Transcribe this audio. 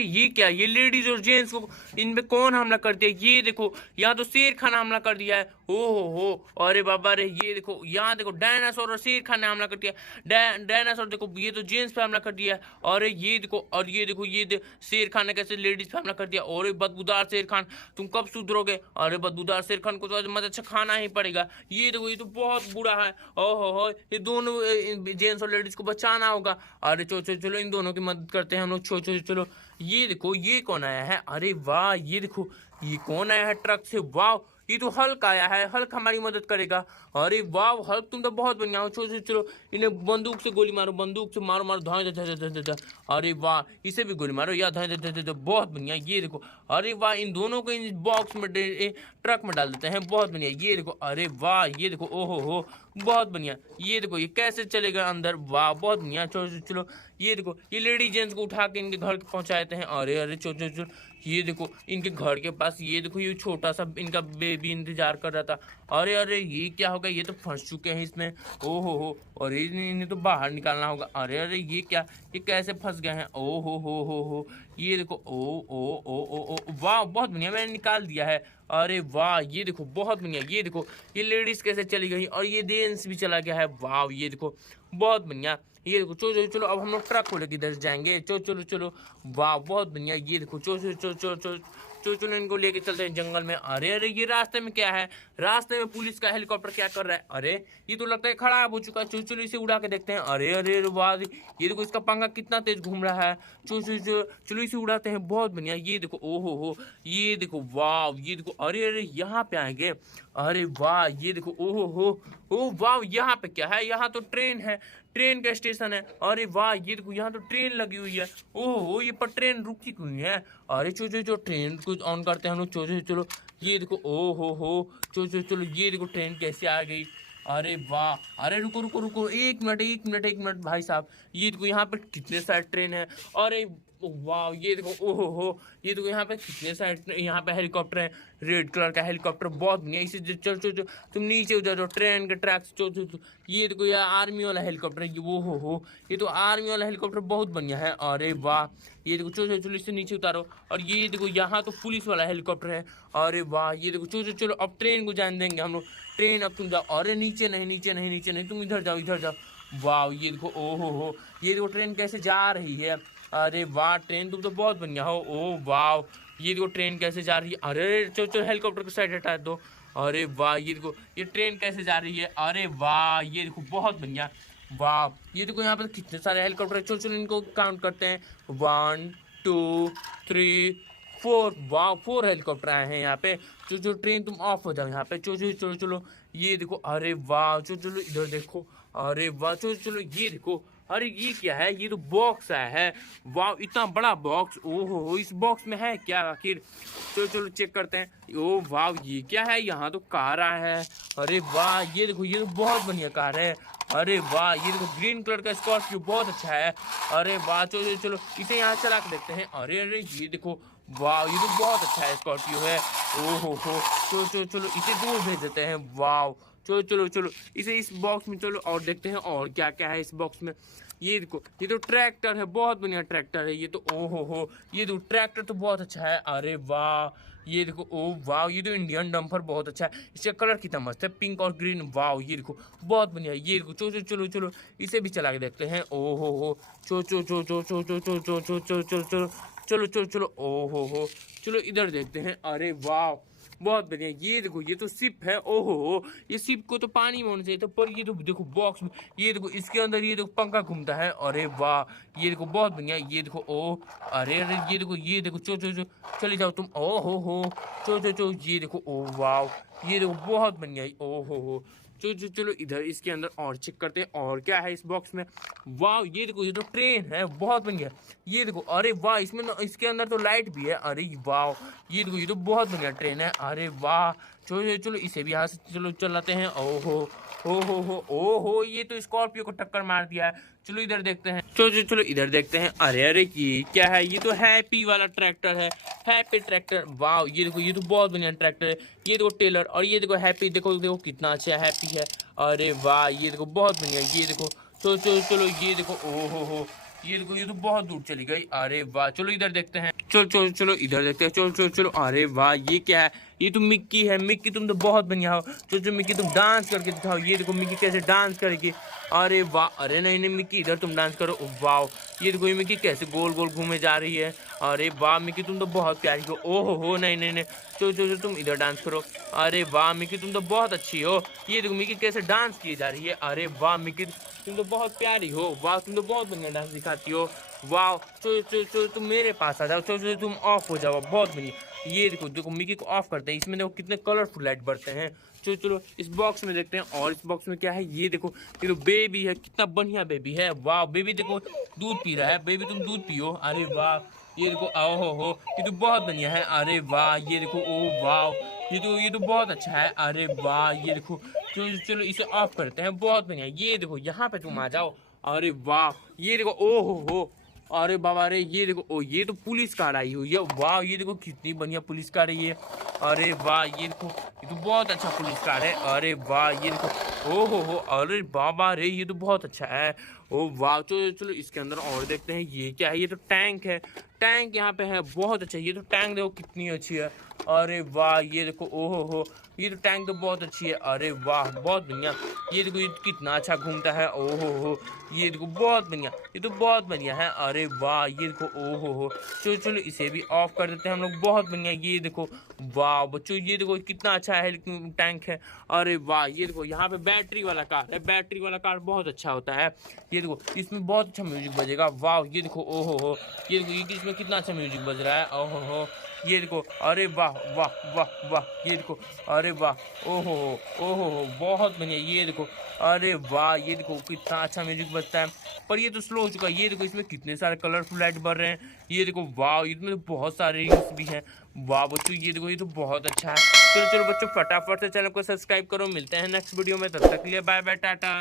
ये क्या, ये लेडीज और जेंट्स को इन पे कौन हमला कर दिया? ये देखो यहाँ तो शेर खान हमला कर दिया है। हो अरे बाबा रे, ये देखो यहाँ देखो डायनासोर और शेर खान ने हमला कर दिया। डायनासोर देखो, ये तो जेंट्स पे हमला कर दिया है। और ये देखो, और ये देखो शेर खान ने कैसे लेडीज पे हमला कर दिया। और बदबूदार शेर खान, तुम कब सुधरोगे? अरे बदबूदार शेर खान को तो मत अच्छा खाना ही पड़ेगा। ये देखो, ये तो बहुत बुरा है। ओहो हो, ये दोनों जेंट्स और लेडीज को बचाना होगा। अरे चलो चलो इन दोनों की मदद करते हैं हम लोग। चलो चलो। ये देखो, ये कौन आया है? अरे वाह, ये देखो ये कौन आया है ट्रक से? वाह, ये तो हल्क आया है। हल्क हमारी मदद करेगा। अरे वाह हल्क, तुम तो बहुत बढ़िया हो। चलो चलो, इन्हें बंदूक से गोली मारो, बंदूक से मारो मारो, धाए धाए। अरे वाह, इसे भी गोली मारो या धाए धाए। बहुत बढ़िया। ये देखो, अरे वाह, इन दोनों को इन बॉक्स में ट्रक में डाल देते हैं। बहुत बढ़िया। ये देखो, अरे वाह, ये देखो, ओहो हो, बहुत बढ़िया। ये देखो, ये कैसे चलेगा अंदर? वाह बहुत बढ़िया। चलो चलो। ये देखो, ये लेडी जेंट्स को उठा के इनके घर पहुंचाते हैं। अरे चलो चलो चलो। ये देखो, इनके घर के पास ये देखो, ये छोटा सा इनका बेबी इंतजार कर रहा था। अरे ये क्या होगा? ये तो फंस चुके हैं इसमें। ओहो हो, और इन्हें तो बाहर निकालना होगा। अरे ये क्या, ये कैसे फंस गए हैं? ओहो हो। ये देखो, ओ वाह बहुत बढ़िया, मैंने निकाल दिया है। अरे वाह, ये देखो बहुत बढ़िया। ये देखो, ये लेडीज कैसे चली गई और ये जेंट्स भी चला गया है। वाह, ये देखो बहुत बढ़िया। ये देखो, चलो चलो चलो, अब हम लोग ट्रक को लेकर इधर जाएंगे। चलो चलो चलो। वाह बहुत बढ़िया। ये देखो, चलो चलो चलो चलो चलो चलो चलो, इनको लेके चलते हैं जंगल में। अरे ये रास्ते में क्या है? रास्ते में पुलिस का हेलीकॉप्टर क्या कर रहा है? अरे ये तो लगता है खराब हो चुका है। चलो चलो, इसे उड़ा के देखते हैं। अरे वाह, ये देखो, इसका पंखा कितना तेज घूम रहा है। चलो चलो चलो चलो, इसे उड़ाते हैं। बहुत बढ़िया। ये देखो, ओहो हो, ये देखो, वाह, ये देखो, अरे यहाँ पे आएंगे। अरे वाह, ये देखो, ओहो हो, ओ वाह, यहाँ पे क्या है? यहाँ तो ट्रेन है, ट्रेन का स्टेशन है। अरे वाह, ये देखो, यहाँ तो ट्रेन लगी हुई है। ओहो, ये पर ट्रेन रुकी हुई है। अरे चलो चलो, ट्रेन को ऑन करते हैं हम लोग। चलो चलो। ये देखो, ओहो हो, चलो चलो चलो। ये देखो, ट्रेन कैसे आ गई। अरे वाह, अरे रुको रुको रुको, एक मिनट भाई साहब। ये देखो, यहाँ पे कितने सारे ट्रेन है। अरे वाह, ये देखो, ओहो हो, ये देखो, यहाँ पे कितने सारे, यहाँ पे हेलीकॉप्टर है, रेड कलर का हेलीकॉप्टर। बहुत बढ़िया। इसे चलो चलो, तुम नीचे उतर जाओ ट्रेन के ट्रैक से। चलो चलो। ये देखो, ये आर्मी वाला हेलीकॉप्टर है। ये वो हो, ये तो आर्मी वाला हेलीकॉप्टर बहुत बढ़िया है। अरे वाह, ये देखो, चलो चलो चलो, इससे नीचे उतारो। और ये देखो, यहाँ तो पुलिस वाला हेलीकॉप्टर है। अरे वाह, ये देखो, चलो चलो चलो, अब ट्रेन को जान देंगे हम लोग। ट्रेन अब तुम जाओ। अरे नीचे नहीं, तुम इधर जाओ। वाह, ये देखो, ओहो हो, ये देखो ट्रेन कैसे जा रही है। अरे वाह, ट्रेन तुम तो बहुत बढ़िया हो। ओ वाह, ये देखो ट्रेन कैसे जा रही है। अरे चलो चलो, हेलीकॉप्टर को साइड हटा दो। अरे वाह, ये देखो, ये ट्रेन कैसे जा रही है। अरे वाह, ये देखो बहुत बढ़िया। वाह, ये देखो, यहाँ पे कितने सारे हेलीकॉप्टर है। चलो चलो, इनको काउंट करते हैं। 1 2 3 4। वाह, 4 हेलीकॉप्टर आए हैं यहाँ पे। जो ट्रेन तुम ऑफ हो जाओ यहाँ पे। चलो चलो। ये देखो, अरे वाह, चलो इधर देखो। अरे वाह, चलो चलो, ये देखो। अरे ये क्या है? ये तो बॉक्स आया है। वाह, इतना बड़ा बॉक्स। ओहो, इस बॉक्स में है क्या आखिर? चलो चलो चेक करते हैं। ओ वाह, ये क्या है? यहाँ तो कार आया है। अरे वाह, ये देखो, ये तो बहुत बढ़िया कार है। अरे वाह, ये देखो, ग्रीन कलर का स्कॉर्पियो बहुत अच्छा है। अरे वाह, चलो चलो, इसे यहाँ चला के देखते हैं। अरे ये देखो, वाह, ये तो बहुत अच्छा है, स्कॉर्पियो है। ओहो हो, चलो चलो, इसे दूर भेज देते हैं। वाह, चलो, इसे इस बॉक्स में चलो और देखते हैं और क्या क्या है इस बॉक्स में। ये देखो, ये तो ट्रैक्टर है, बहुत बढ़िया ट्रैक्टर है ये तो। ओहो हो, ये तो ट्रैक्टर तो बहुत अच्छा है। अरे वाह, ये देखो, ओ वाह, ये तो इंडियन डंपर बहुत अच्छा है। इसका कलर कितना मस्त है, पिंक और ग्रीन। वाह, ये देखो बहुत बढ़िया। ये देखो, चलो, इसे भी चला के देखते हैं। ओहो हो, चलो, ओहो हो, चलो इधर देखते हैं। अरे वाह, बहुत बढ़िया। ये देखो, ये तो शिप है। ओहो, ये शिप को तो पानी में होना चाहिए था, पर ये तो देखो बॉक्स में, ये देखो इसके अंदर ये देखो पंखा घूमता है। अरे वाह, ये देखो बहुत बढ़िया। ये देखो, ओ अरे ये देखो चलो चले जाओ तुम। ओहो, चलो, ये देखो, ओ वाह, ये देखो बहुत बढ़िया। ओहो हो, चलो इधर इसके अंदर और चेक करते हैं और क्या है इस बॉक्स में। वाह, ये देखो, ये तो ट्रेन है, बहुत बढ़िया। ये देखो, अरे वाह, इसमें इसके अंदर तो लाइट भी है। अरे वाह, ये देखो, ये तो बहुत बढ़िया ट्रेन है। अरे वाह, चलो, इसे भी यहाँ से चलो चलाते हैं। ओहो, ये तो स्कॉर्पियो को टक्कर मार दिया है। चलो इधर देखते हैं। चलो इधर देखते हैं। अरे ये क्या है? ये तो हैप्पी वाला ट्रैक्टर है, हैप्पी ट्रैक्टर। वाह, ये देखो, ये तो बहुत बढ़िया ट्रैक्टर है। ये देखो टेलर, और ये देखो हैप्पी। देखो कितना अच्छा हैप्पी है। अरे वाह, ये देखो बहुत बढ़िया। ये देखो, चलो, ये देखो, ओहो हो, ये देखो, ये तो बहुत दूर चली गई। अरे वाह, चलो इधर देखते हैं। चलो चलो चलो इधर देखते हैं। चलो चलो चलो। अरे वाह, ये क्या है? ये तो मिक्की है। मिक्की तुम तो बहुत बढ़िया हो। चलो चलो मिक्की, तुम डांस करके दिखाओ। ये देखो मिक्की कैसे डांस करेगी। अरे वाह, अरे नहीं नहीं मिक्की, इधर तुम डांस करो। वाह, ये देखो ये मिक्की कैसे गोल गोल घूमे जा रही है। अरे वाह मिक्की, तुम तो बहुत प्यारी हो। ओहो हो, नहीं नहीं नहीं, चलो चलो तुम इधर डांस करो। अरे वाह मिक्की, तुम तो बहुत अच्छी हो। ये देखो मिक्की कैसे डांस की जा रही है। अरे वाह मिक्की, तुम तो बहुत प्यारी हो। वाह, तुम तो बहुत बढ़िया डांस दिखाती हो। वाह, चलो चलो चलो तुम मेरे पास आ जाओ। चलो चलो तुम ऑफ हो जाओ, बहुत बढ़िया। ये देखो देखो मिक्की को ऑफ करते हैं। इसमें देखो कितने कलरफुल लाइट बढ़ते हैं। चलो चलो इस बॉक्स में देखते हैं। और इस बॉक्स में क्या है? ये देखो, ये तो बेबी है। कितना बढ़िया बेबी है। वाह, बेबी देखो दूध पी रहा है। बेबी तुम दूध पियो। अरे वाह, ये देखो, आओ हो, ये तो बहुत बढ़िया है। अरे वाह, ये देखो, ओ वाह, ये तो बहुत अच्छा है। अरे वाह, ये देखो, चलो चलो इसे ऑफ करते हैं। बहुत बढ़िया। ये देखो यहाँ पे तुम आ जाओ। अरे वाह, ये देखो, ओ हो, अरे बाबा रे, ये देखो, ओ ये तो पुलिस कार आई हुई है। वाह, ये देखो कितनी बढ़िया पुलिस कार है ये। अरे वाह, ये देखो, ये तो बहुत अच्छा पुलिस कार है। अरे वाह, ये देखो, ओ हो, अरे बाबा रे, ये तो बहुत अच्छा है। ओ वाह, चलो चलो इसके अंदर और देखते हैं। ये क्या है? ये तो टैंक है। टैंक यहाँ पे है, बहुत अच्छा। ये तो टैंक देखो कितनी अच्छी है। अरे वाह, ये देखो, ओहो हो, ये तो टैंक तो बहुत अच्छी है। अरे वाह, बहुत बढ़िया। ये देखो, ये कितना अच्छा घूमता है। ओहो हो, ये देखो बहुत बढ़िया, ये तो बहुत बढ़िया है। अरे वाह, ये देखो, ओहो हो, चलो चलो इसे भी ऑफ कर देते हैं हम लोग। बहुत बढ़िया। ये देखो, वाह बच्चों, ये देखो कितना अच्छा है टैंक है। अरे वाह, ये देखो यहाँ पे बैटरी वाला कार है। बैटरी वाला कार बहुत अच्छा होता है। ये देखो, इसमें बहुत अच्छा म्यूजिक बजेगा। वाह, ये देखो, ओहो हो, ये देखो, ये इसमें कितना अच्छा म्यूजिक बज रहा है। ओहो हो, ये देखो, अरे वाह वाह वाह वाह, ये देखो, अरे वाह, ओहो हो, बहुत बढ़िया। ये देखो, अरे वाह, ये देखो कितना अच्छा म्यूजिक बजता है। पर ये तो स्लो हो चुका है। ये देखो, इसमें कितने सारे कलरफुल लाइट बढ़ रहे हैं। ये देखो, वाह, इसमें तो बहुत सारे रिंग्स भी हैं। वाह बच्चों, ये देखो, ये तो बहुत अच्छा है। चलो चलो बच्चों, फटाफट से चैनल को सब्सक्राइब करो। मिलते हैं नेक्स्ट वीडियो में, तब तक के लिए बाय बाय, टाटा।